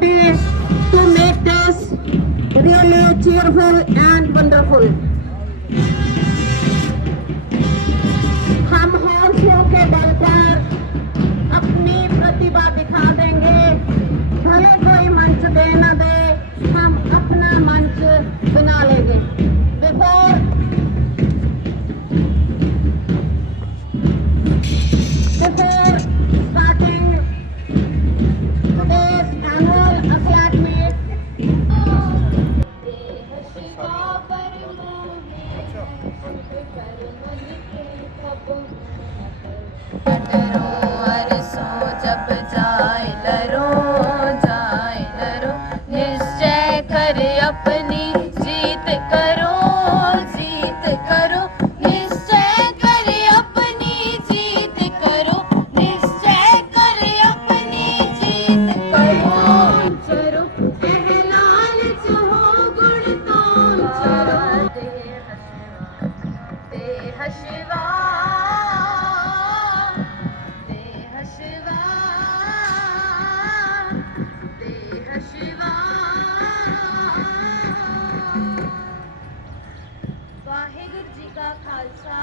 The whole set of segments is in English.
duty to make this really cheerful and wonderful. हम हौसलों के बल पर अपनी प्रतिभा दिखा देंगे, भले कोई मंच दे न दे, हम अपना मंच बना लेंगे. Before starting today's annual Aflac Meet, जब जाए लरो निश्चय कर अपनी जीत करो निश्चय कर अपनी जीत करो निश्चय कर अपनी जीत करो चरो एहलाल चहो गुण तो चरो देह शिवा वाहेगुरु जी का खालसा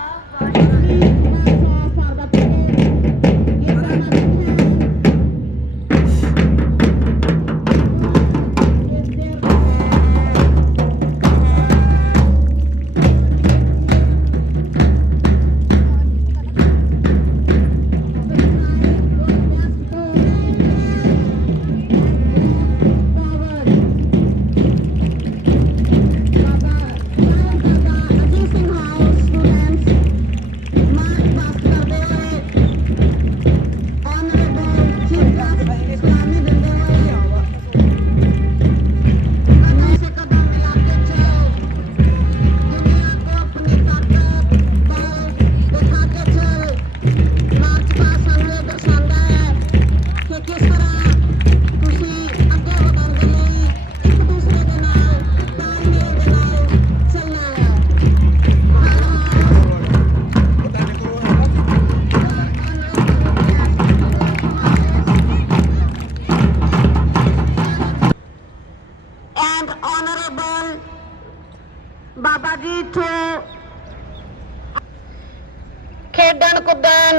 बाबा जी तो खेडन कुदन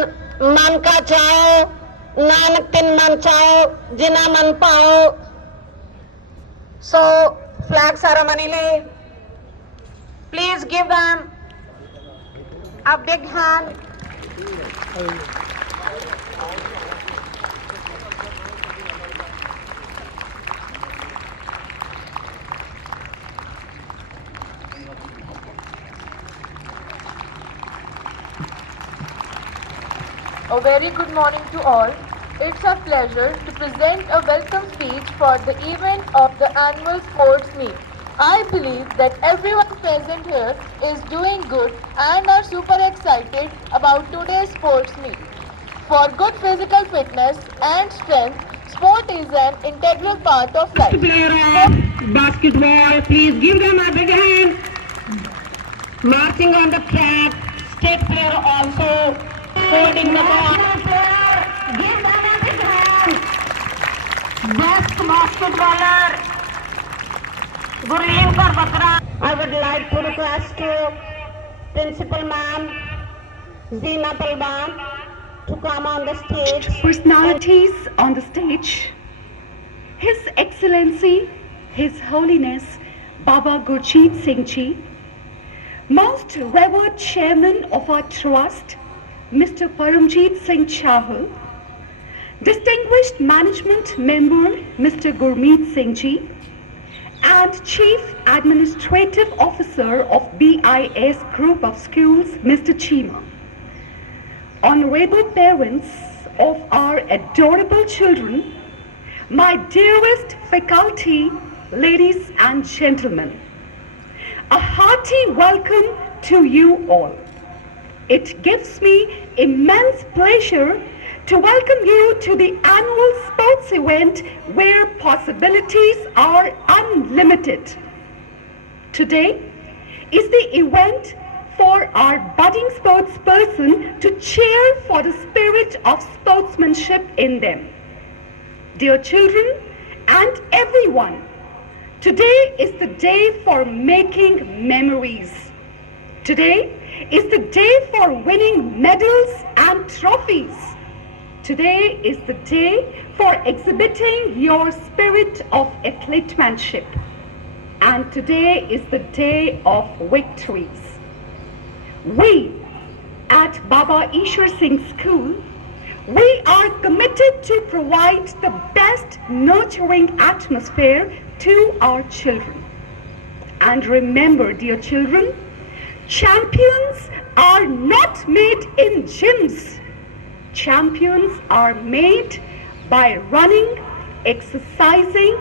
मन का चाओ नानक तिन मन चाओ जिना मन पाओ. So flag ceremonially, please give them a big hand. A very good morning to all. It's a pleasure to present a welcome speech for the event of the annual sports meet. I believe that everyone present here is doing good and are super excited about today's sports meet. For good physical fitness and strength, sport is an integral part of life. Player of basketball, please give them a big hand. Marching on the track, state player also. Holding the ball. Give them a big hand. Best basketballer, Gurleen Karbatra. I would like to request Principal Ma'am Zina Talban to come on the stage. Personalities on the stage. His Excellency, His Holiness Baba Gurjeet Singh Ji, Most Revered Chairman of our Trust, Mr. Paramjeet Singh Chahal, Distinguished Management Member Mr. Gurmeet Singh Ji, and Chief Administrative Officer of BIS Group of Schools Mr. Chima, Honorable parents of our adorable children, my dearest faculty, ladies and gentlemen, a hearty welcome to you all. It gives me immense pleasure to welcome you to the annual sports event where possibilities are unlimited. Today is the event for our budding sportsperson to cheer for the spirit of sportsmanship in them. Dear children, and everyone. Today is the day for making memories. Today is the day for winning medals and trophies. Today is the day for exhibiting your spirit of athletemanship. And today is the day of victories. We at Baba Ishwar Singh School, we are committed to provide the best nurturing atmosphere to our children. And remember, dear children, champions are not made in gyms. Champions are made by running, exercising,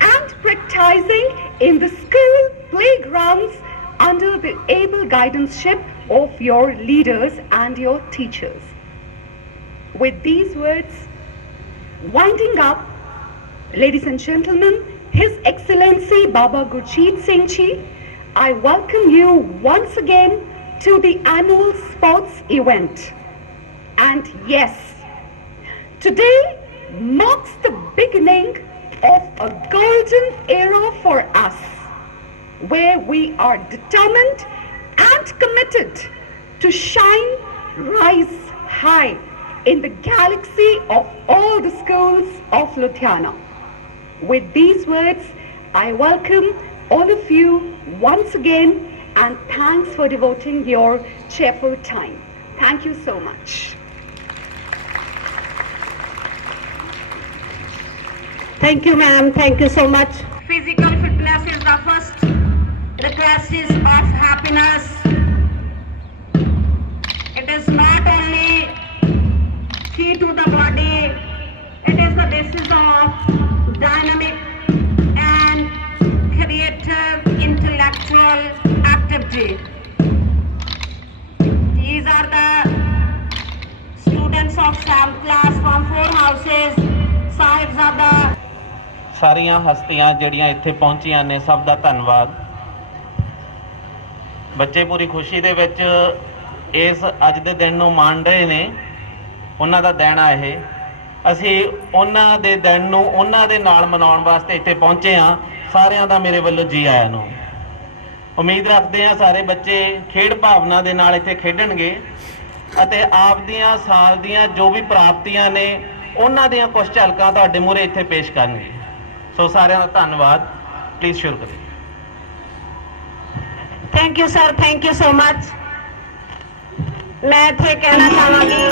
and practicing in the school playgrounds under the able guidance-ship of your leaders and your teachers. With these words, winding up, ladies and gentlemen, His Excellency Baba Gurjeet Singh Ji, I welcome you once again to the annual sports event. And yes, today marks the beginning of a golden era for us, where we are determined and committed to shine, rise high in the galaxy of all the schools of Ludhiana. With these words, I welcome all of you once again and thanks for devoting your cheerful time. Thank you so much. Thank you, ma'am. Thank you so much. Physical fitness is the first requisite of happiness. It is not only key to the body, it is the basis of dynamic and creative intellectual activity. These are the students of SAM class from 4 houses, Sahibzada. ਸਾਰੀਆਂ ਹਸਤੀਆਂ ਜਿਹੜੀਆਂ ਇੱਥੇ ਪਹੁੰਚੀਆਂ ਨੇ ਸਭ ਦਾ ਧੰਨਵਾਦ। ਬੱਚੇ ਪੂਰੀ ਖੁਸ਼ੀ ਦੇ ਵਿੱਚ ਇਸ ਅੱਜ ਦੇ ਦਿਨ ਨੂੰ ਮਾਣ ਰਹੇ ਨੇ, ਉਹਨਾਂ ਦਾ ਦਿਨ ਆ ਇਹ। ਅਸੀਂ ਉਹਨਾਂ ਦੇ ਦਿਨ ਨੂੰ ਉਹਨਾਂ ਦੇ ਨਾਲ ਮਨਾਉਣ ਵਾਸਤੇ ਇੱਥੇ ਪਹੁੰਚੇ ਹਾਂ। ਸਾਰਿਆਂ ਦਾ ਮੇਰੇ ਵੱਲੋਂ ਜੀ ਆਇਆਂ ਨੂੰ। ਉਮੀਦ ਰੱਖਦੇ ਹਾਂ ਸਾਰੇ ਬੱਚੇ ਖੇਡ ਭਾਵਨਾ ਦੇ ਨਾਲ ਇੱਥੇ ਖੇਡਣਗੇ ਅਤੇ ਆਪ ਦੀਆਂ ਸਾਲ ਦੀਆਂ ਜੋ ਵੀ ਪ੍ਰਾਪਤੀਆਂ ਨੇ ਉਹਨਾਂ ਦੀਆਂ ਕੁਝ ਝਲਕਾਂ ਤੁਹਾਡੇ ਮੂਹਰੇ ਇੱਥੇ ਪੇਸ਼ ਕਰਨਗੇ। ਸੋ ਸਾਰਿਆਂ ਦਾ ਧੰਨਵਾਦ। ਪਲੀਜ਼ ਸ਼ੁਰੂ ਕਰੀਏ। Thank you sir, thank you so much. ਮੈਂ ਇੱਥੇ ਕਹਿਣਾ ਚਾਹਾਂਗੀ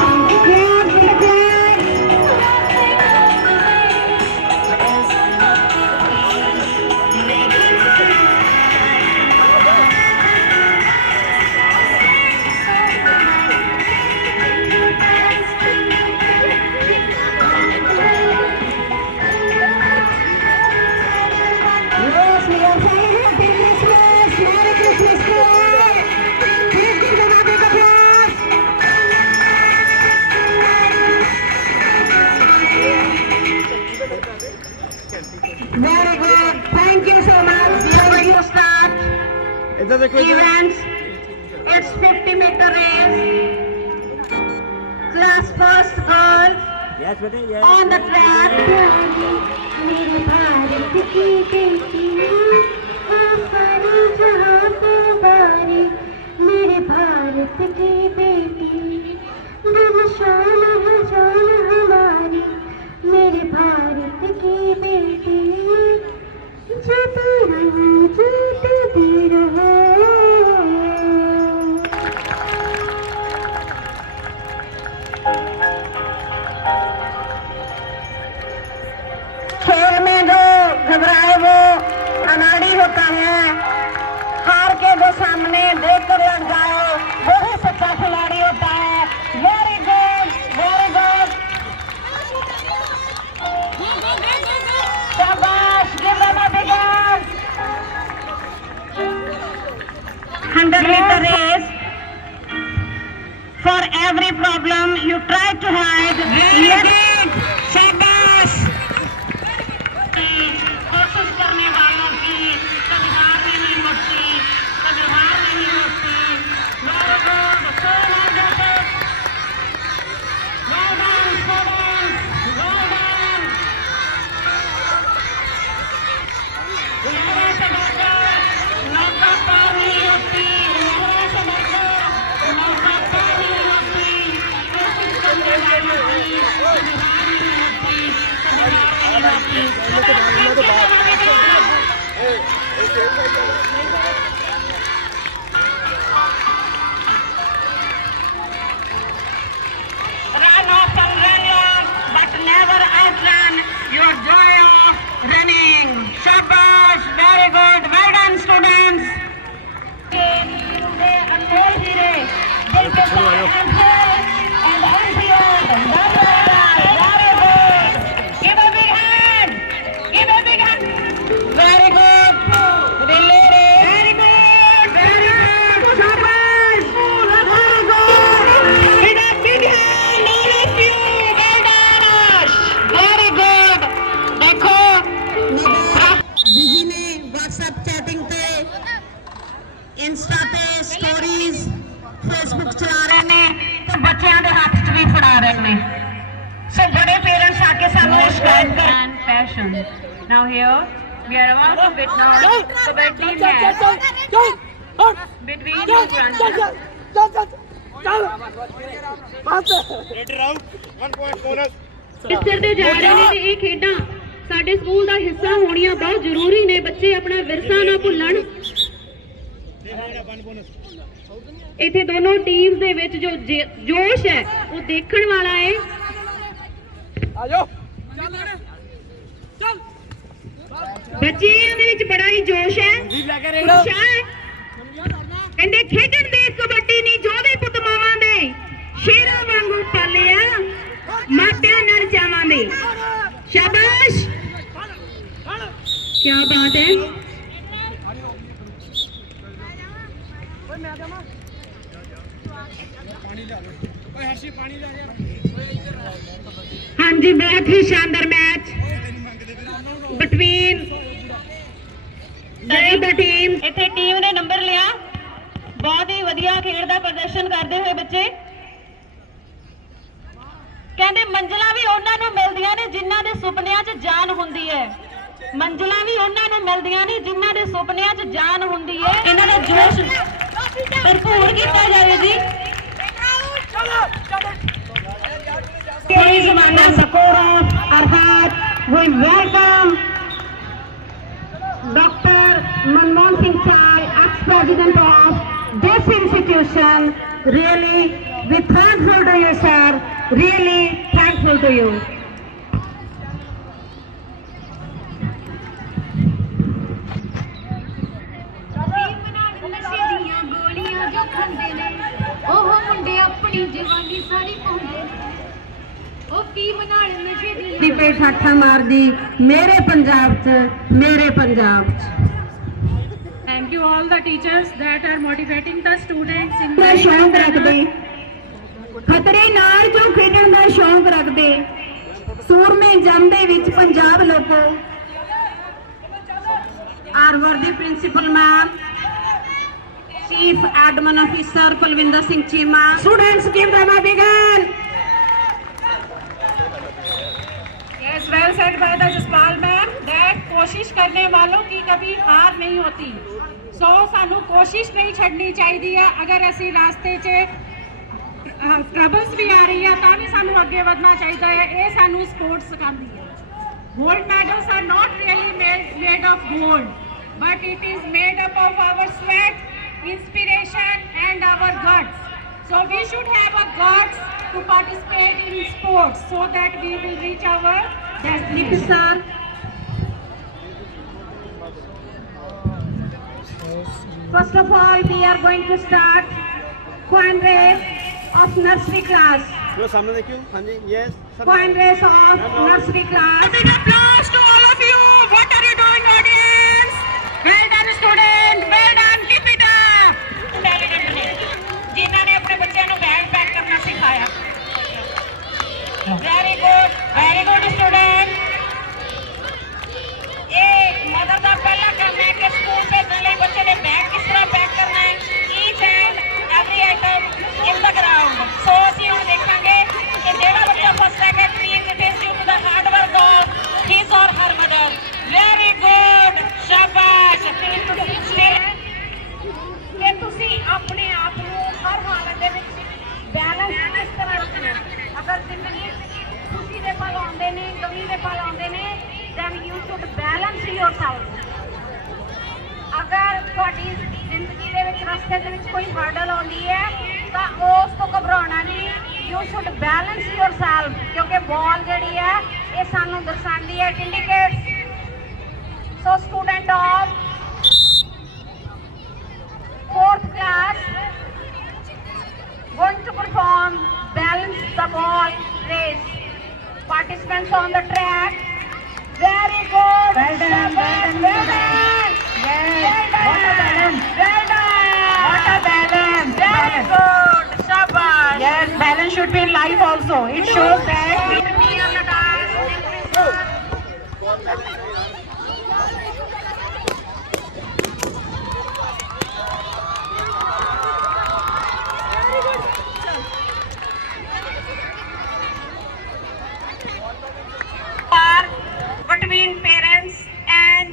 Very good. Thank you so much. Before you start events, it's 50-meter race. Class first girls on the track. मेरे भारत की बेटियाँ आसमानी जहाँ पे बारी, मेरे भारत की बेटी दिन शान है जान हमारी, मेरे भारत की बेटी जीती रहो जीतती रहो। खेल में जो घबराए वो अनाड़ी होता है, हार के जो सामने देख कर लग जाओ वो ही सच्चा खिलाड़ी होता है। वेरी गुड, वेरी गुड, शाबाश, give them a big hand. 100-meter race. For every problem you try to hide. Yes. शाबाश। कोशिश करने वालों की कभी हार नहीं होती, कभी हार नहीं होती। Very good, so energetic. Well done, students, well done. Run often, run long, but never outrun your joy of running. Shabash, very good, well done students. अनमोल हीरे दिल के साथ and unbeyond. Very good. Give a big hand. Give a big hand. Very good. Really, very good. Very good. Shabash. Very good. Give a big hand, all of you. Well done. Very good. देखो busy ने WhatsApp chatting पे Insta पे stories Facebook चला रहे ने तो बच्चों के हाथ च भी फड़ा रहे ने सो बड़े पेरेंट्स आके सानू शिकायत कर and passion. Now here we are about to witness kabaddi match between two ਇਸ ਸਿਰ ਤੇ ਜਾ ਰਹੇ ਨੇ ਤੇ ਇਹ ਖੇਡਾਂ ਸਾਡੇ ਸਕੂਲ ਦਾ ਹਿੱਸਾ ਹੋਣੀਆਂ ਬਹੁਤ ਜ਼ਰੂਰੀ ਨੇ। ਬੱਚੇ ਆਪਣਾ ਵਿਰਸਾ ਨਾ ਭੁੱਲਣ। ਇੱਥੇ ਦੋਨੋਂ ਟੀਮਸ ਦੇ ਵਿੱਚ ਜੋ ਜੋਸ਼ ਹੈ ਉਹ ਦੇਖਣ ਵਾਲਾ ਹੈ। ਬੱਚਿਆਂ ਦੇ ਵਿੱਚ ਬੜਾ ਹੀ ਜੋਸ਼ ਹੈ, ਉਤਸ਼ਾਹ ਹੈ। ਕਹਿੰਦੇ ਖੇਡਣ ਦੇ ਕਬੱਡੀ ਨਹੀਂ ਜੋਧੇ ਪੁੱਤ ਮਾਵਾਂ ਦੇ, ਸ਼ੇਰਾਂ ਵਾਂਗੂ ਪਾਲਿਆ ਮਾਪਿਆਂ ਨਾਲ ਜਾਵਾਂ ਦੇ। शाबाश, क्या बात है। हाँ जी, बहुत ही शानदार मैच बिटवीन द टीम। इत्थे टीम ने नंबर लिया, बहुत ही वधिया खेल का प्रदर्शन करते हुए बच्चे। ਕਹਿੰਦੇ ਮੰਜ਼ਲਾਂ ਵੀ ਉਹਨਾਂ ਨੂੰ ਮਿਲਦੀਆਂ ਨੇ ਜਿਨ੍ਹਾਂ ਦੇ ਸੁਪਨਿਆਂ 'ਚ ਜਾਨ ਹੁੰਦੀ ਹੈ। ਮੰਜ਼ਲਾਂ ਵੀ ਉਹਨਾਂ ਨੂੰ ਮਿਲਦੀਆਂ ਨੇ ਜਿਨ੍ਹਾਂ ਦੇ ਸੁਪਨਿਆਂ 'ਚ ਜਾਨ ਹੁੰਦੀ ਹੈ। ਇਹਨਾਂ ਦਾ ਜੋਸ਼ ਭਰਪੂਰ ਕੀਤਾ ਜਾਵੇ ਜੀ। Please, Madam Sakurov, Arhat, we welcome Dr. Manmohan Singh Chai, ex-president of this institution. Really, we're thankful to you, sir. Really thankful to you. पे ठाठा मार दी मेरे पंजाब च, मेरे पंजाब च। Thank you all the teachers that are motivating the students in ਦਾ ਸ਼ੌਂਕ ਰੱਖਦੇ, ਖਤਰੇ ਨਾਲ ਜੋ ਖੇਡਣ ਦਾ ਸ਼ੌਂਕ ਰੱਖਦੇ, ਸੂਰਮੇ ਜੰਮ ਦੇ ਵਿੱਚ ਪੰਜਾਬ ਲੋਕੋ। Our worthy principal ma'am, chief admin officer Kulwinder Singh Cheema. Students give them a big hand. Yes, well said by the Jaspal ma'am that कोशिश करने वालों की कभी हार नहीं होती। सो सानू कोशिश नहीं छड़नी चाहिए है। अगर असी रास्ते च ट्रबल्स भी आ रही है तो भी सानू अगे बढ़ना चाहिए है। ये सानू स्पोर्ट्स सिखाती है। Gold medals are not really made of gold, but it is made up of our sweat, inspiration and our guts. So we should have a guts to participate in sports so that we will reach our destination. sir, first of all we are going to start coin race of nursery class. जो सामने देखियो, हाँ जी, yes. Coin race of nursery class. A big applause to all of you. What are you doing, audience? Well done, student. Well done. Keep it up. जिन्होंने अपने बच्चों को bag pack करना सिखाया। Very good student. ये mother का पहला काम है कि स्कूल भेजने लिए बच्चे ने बैग किस तरह पैक करना है। Each and every item in the ground. So ਅਸੀਂ ਹੁਣ ਦੇਖਾਂਗੇ ਕਿ ਜਿਹੜਾ ਬੱਚਾ first second prize it is due to the hard work of his or her mother. Very good, ਸ਼ਾਬਾਸ਼। ਕਿ ਤੁਸੀਂ ਆਪਣੇ ਆਪ ਨੂੰ ਹਰ ਹਾਲਤ ਦੇ ਵਿੱਚ ਬੈਲੈਂਸ ਕਿਸ ਤਰ੍ਹਾਂ ਰੱਖਣਾ। ਅਗਰ ਜ਼ਿੰਦਗੀ ਖੁਸ਼ੀ ਦੇ ਪਲ ਆਉਂਦੇ ਨੇ, ਗਮੀ ਦੇ ਪਲ ਆਉਂਦੇ ਨੇ, then you should balance yourself. अगर ਤੁਹਾਡੀ ਜ਼ਿੰਦਗੀ ਦੇ ਵਿੱਚ ਰਸਤੇ ਦੇ ਵਿੱਚ ਕੋਈ ਹਰਡਲ ਆਉਂਦੀ ਹੈ ਤਾਂ ਉਸ ਤੋਂ ਘਬਰਾਉਣਾ ਨਹੀਂ, you should balance yourself, ਕਿਉਂਕਿ ਬਾਲ ਜਿਹੜੀ ਹੈ ਇਹ ਸਾਨੂੰ ਦਰਸਾਉਂਦੀ ਹੈ, it indicates. So student of 4th class going to perform balance the ball race. Participants on the track, very good. Well done, well done, well done. Yes, what a balance. Well done. What a balance. Very good. Shabash. Yes, balance should be in life also. It shows that we With me on the dance. War between parents and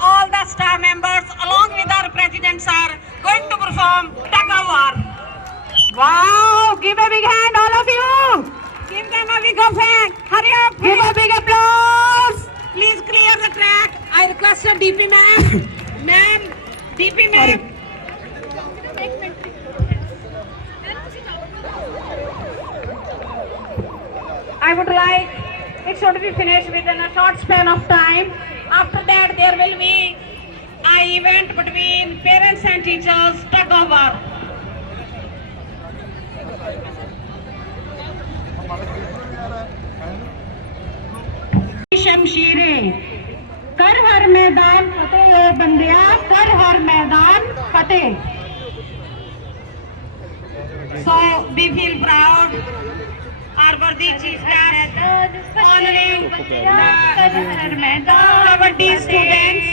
all the staff members along with our presidents are going to perform tug of war. Wow, give a big hand, all of you. Give them a big hand. Hurry up. Give a big applause. Please clear the track. I request a DP ma'am. Ma'am, DP ma'am. I would like it should be finished within a short span of time. After that there will be an event between parents and teachers, tug of war. शमशीरें कर हर मैदान फतेह, ये बंदिया कर हर मैदान फतेह. So we feel proud, our worthy chief guest, honoring the Kabaddi students.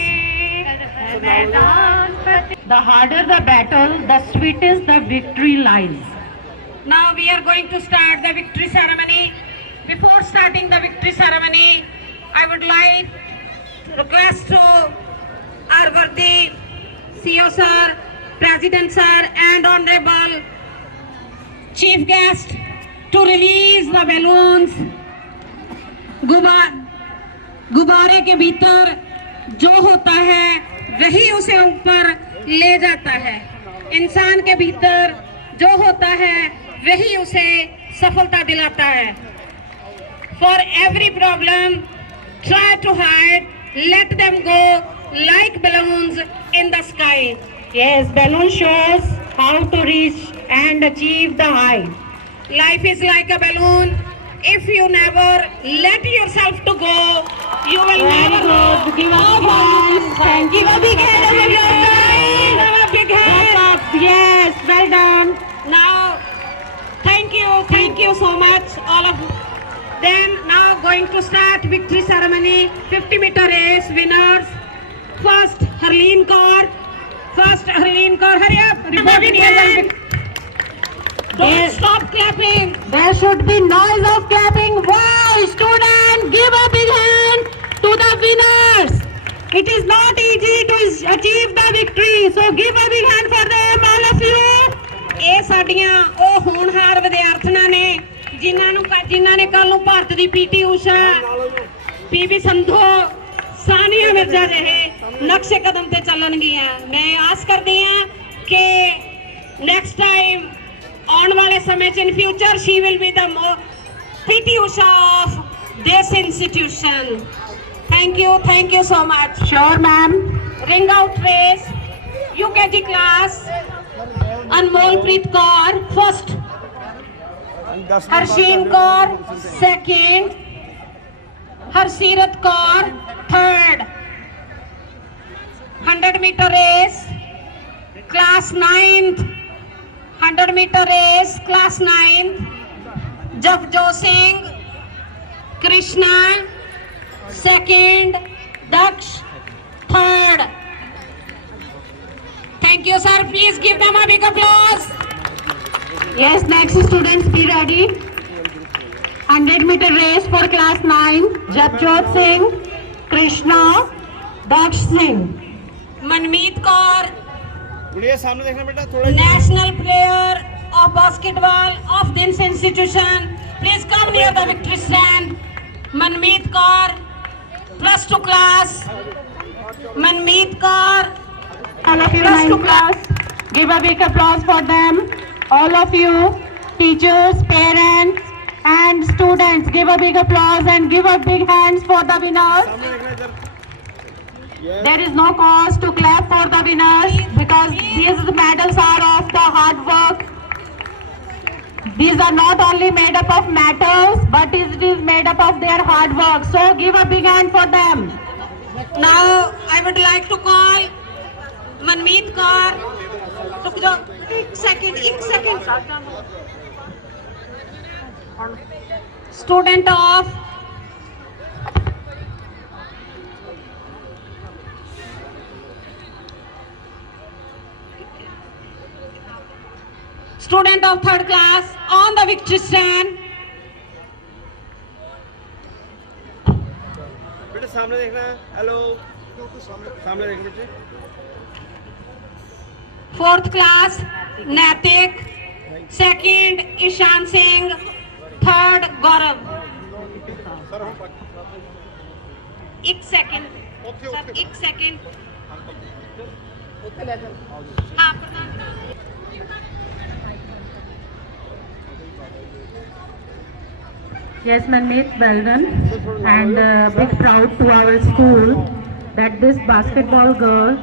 The harder the battle, the sweetest the victory lies. Now we are going to start the victory ceremony. Before starting the victory ceremony, I would like to request to our worthy CEO sir, President sir and Honorable Chief Guest to release the balloons. गुब्बारे के भीतर जो होता है वही उसे ऊपर ले जाता है. इंसान के भीतर जो होता है वही उसे सफलता दिलाता है. For every problem, try to hide, let them go like balloons in the sky. Yes, balloon shows how to reach and achieve the high. Life is like a balloon. If you never let yourself to go, you will never go. Give a big hand. Thank you. Give a big hand. Give a big hand. Yes, well done. Now, thank you so much, all of you. Then now going to start victory ceremony. 50-meter race winners. First Harleen Kaur. Hurry up. Reporting hand. Don't stop clapping. There should be noise of clapping. Wow, student, give a big hand to the winners. It is not easy to achieve the victory. So give a big hand for them, all of you. ਇਹ ਸਾਡੀਆਂ ਉਹ ਹੋਣਹਾਰ ਵਿਦਿਆਰਥਣਾਂ ਨੇ ਜਿਨ੍ਹਾਂ ਨੇ ਕੱਲ ਨੂੰ ਭਾਰਤ ਦੀ ਪੀਟੀ ਊਸ਼ਾ, ਪੀਵੀ ਸੰਧੂ, ਸਾਨੀਆ ਮਿਰਜ਼ਾ ਜਿਹੇ ਨਕਸ਼ੇ ਕਦਮ ਤੇ ਚੱਲਣਗੀਆਂ. ਮੈਂ ਆਸ ਕਰਦੀ ਹਾਂ ਕਿ ਨੈਕਸਟ ਟਾਈਮ ਆਉਣ ਵਾਲੇ ਸਮੇਂ 'ਚ in future she will be the PT Usha of this institution. Thank you so much. Sure, ma'am. Ring out race. UKG class. Anmolpreet Kaur first. Harsheen Kaur second. Harsirat Kaur third. 100-meter race class 9th. 100-meter race class 9th. Javjot Singh Krishna second. Daksh third. Thank you, sir. Please give them a big applause. Yes, next students be ready. 100-meter race for class 9. Javjot Singh, Krishna, Daksh Singh. Manmeet Kaur, गुड़िया सामने देखना बेटा थोड़ा. national player of basketball of this institution. Please come near the victory stand. Manmeet Kaur, +2 class, Manmeet Kaur. All of you, Plus 2 9th class, give a big applause for them. All of you, teachers, parents, and students, give a big applause and give a big hands for the winners. सामने देखना इधर। There is no cause to clap for the winners because these medals are of the hard work. These are not only made up of metals, but it is made up of their hard work. So give a big hand for them. Now I would like to call Manmeet Kaur. रुक जाओ, एक second. Student of Student of 3rd class on the victory stand. बेटे सामने देखना। Hello, सामने देखना बेटे। 4th class Naitik, 2nd Ishan Singh, 3rd Gaurav. एक second. हाँ, Yes, Manmeet, well done. And big proud to our school that this basketball girl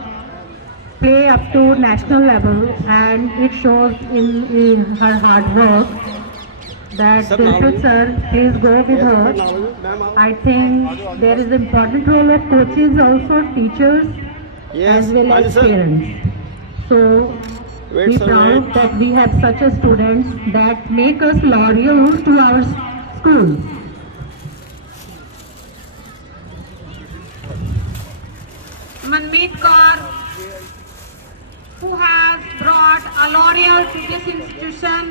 play up to national level, and it shows in her hard work. That Dilpreet sir, please go with her. Ma'am आओ। I think there is important role of coaches also, teachers as well हाँ जी as sir. parents. So Wait, we sir, proud wait। that we have such a students that make us loyal to our school. Manmeet Kaur, who has brought a laurel to this institution.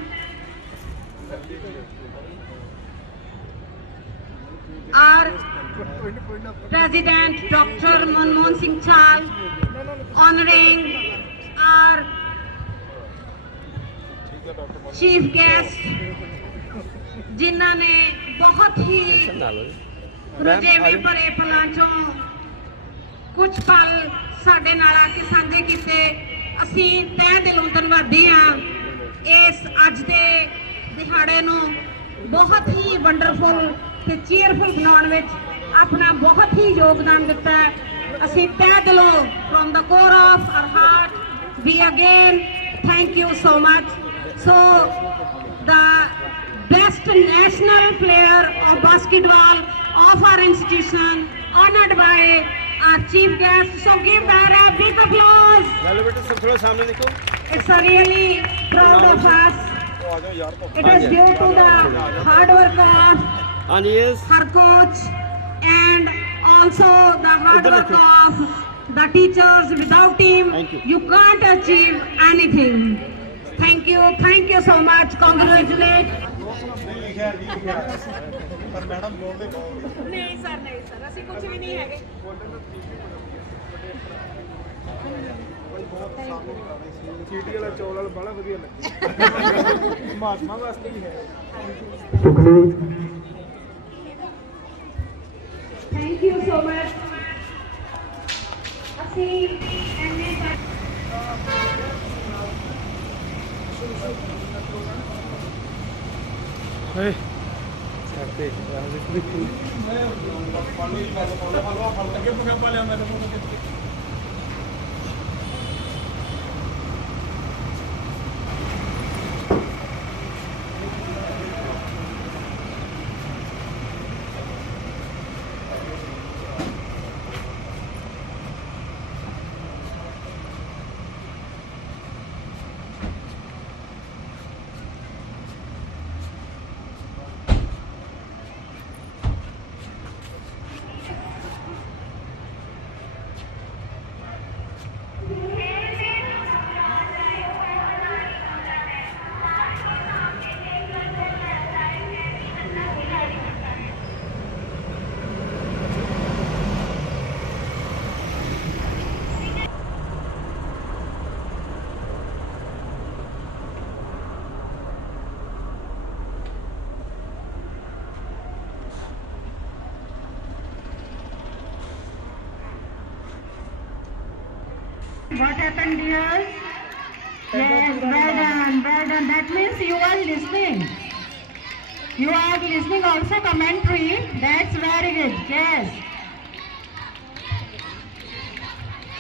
Our President Dr. Manmohan Singh Chal, honoring our chief guest, जिन्हों ने बहुत ही रुझेवे भरे पलों चों कुछ पल साडे नाल आके साझे कीते। असीं तहे दिलों धन्नवादी हां इस अज दे दिहाड़े नूं बहुत ही वंडरफुल ते चीयरफुल बनाउण विच अपना बहुत ही योगदान दिता है। असीं तहे दिलों from the core of our heart we again thank you so much. So the best national player of basketball of our institution, honored by our chief guest. So give her a big applause. Hello बेटे, सब थोड़ा सामने देखो। It's a really proud of us. It is due to the hard work of हाँ जी, yes। her coach and also the hard इधर work देखो। of the teachers. Without team, Thank you। you can't achieve anything. Thank you so much. Congratulations. नहीं sir ਅਸੀਂ ਕੁਝ ਵੀ ਨਹੀਂ ਹੈਗੇ। चीटी वाला चौल वाला बड़ा वधिया लगे। महात्मा वास्ते भी है। Thank you so much. ਅਸੀਂ ਐਨੇ What happened, dear? Yes, well done, well done. That means you are listening. You are listening also commentary. That's very good. Yes.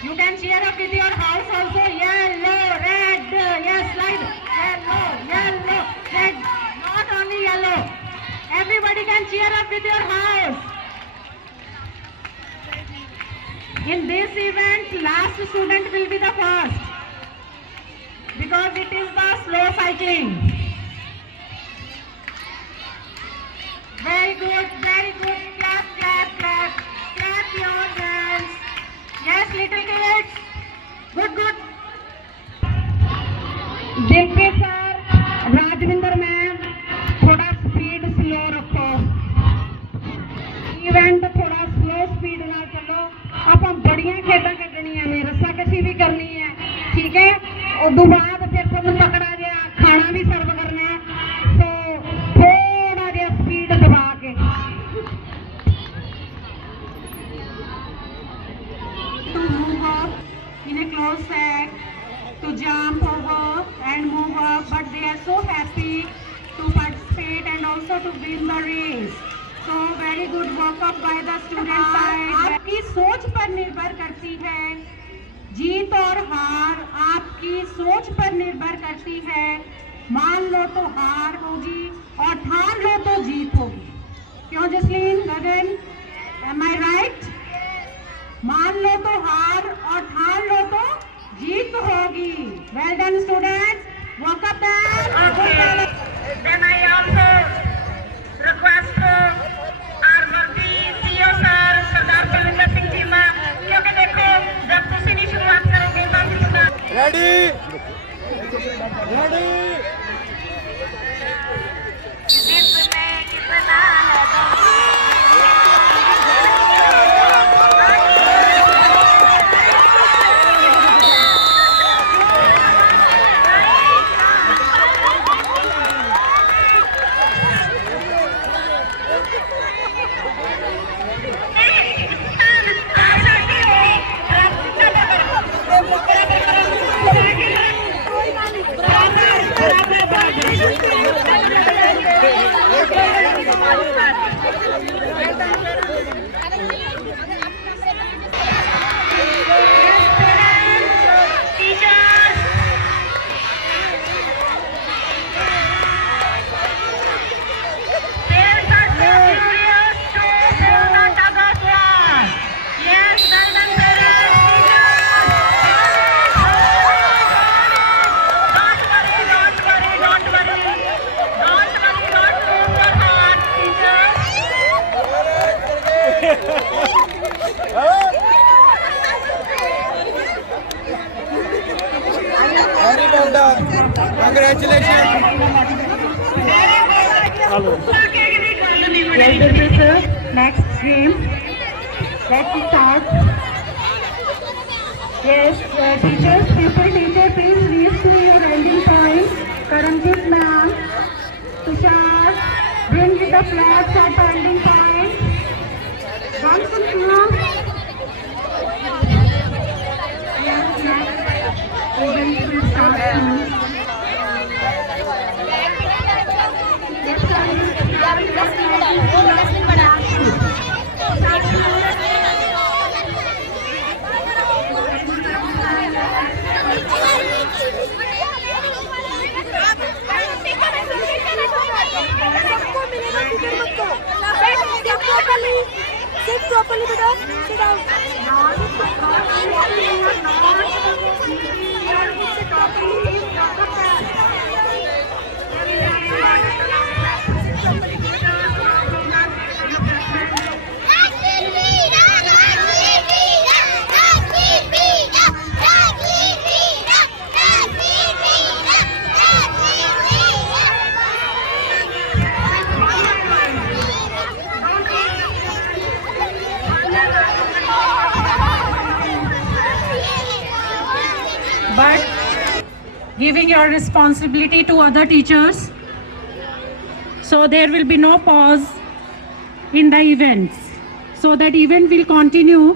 You can cheer up with your house also. Yellow, red, yes, slide. Yellow, yellow, red. Not only yellow. Everybody can cheer up with your house. In this event, last student will be the first. Because it is the slow cycling. Very good, very good. Clap, clap, clap. Clap your hands. Yes, little kids. Good, good. Dilpreet sir, Rajwinder ma'am, थोड़ा speed slow रखो। Event थोड़ा slow speed ना चलो। ਆਪਾਂ ਬੜੀਆਂ ਖੇਡਾਂ ਕੱਢਣੀਆਂ ਨੇ, ਰੱਸਾਕਸ਼ੀ ਵੀ ਕਰਨੀ ਹੈ, ਠੀਕ ਹੈ। ਉਦੋਂ ਬਾਅਦ ਫਿਰ ਤੁਹਾਨੂੰ ਤਕੜਾ ਜਿਹਾ ਖਾਣਾ ਵੀ ਸਰਵ ਕਰਨਾ ਹੈ, ਸੋ ਥੋੜਾ ਜਿਹਾ ਸਪੀਡ ਦਬਾ ਕੇ। To move up in a close set, to jump over and move up, but they are so happy to participate and also to win the race. So very good work up by the student side. आपकी सोच पर निर्भर करती है, जीत और हार आपकी सोच पर निर्भर करती है। मान लो तो हार होगी और ठान लो तो जीत होगी। क्यों जसलीन, गगन, am I right? मान लो तो हार और ठान लो तो जीत होगी। Well done students, work up that. Then I also request our worthy CEO sir, सरदार बलविंदर सिंह जी मा, क्योंकि देखो जब तुसी नहीं शुरुआत करोगे तो किसका रेडी रेडी जिसमें कितना है Congratulations. Well, this is next game. Let's start. Yes, teachers, people teacher, please reach to your ending point. Karanjit ma'am, Tushar, bring the flags at the ending point. Don't confuse. Yes, yes. Event will start soon. Yes, Sit properly, beta. Sit down. But giving your responsibility to other teachers, so there will be no pause in the events, so that event will continue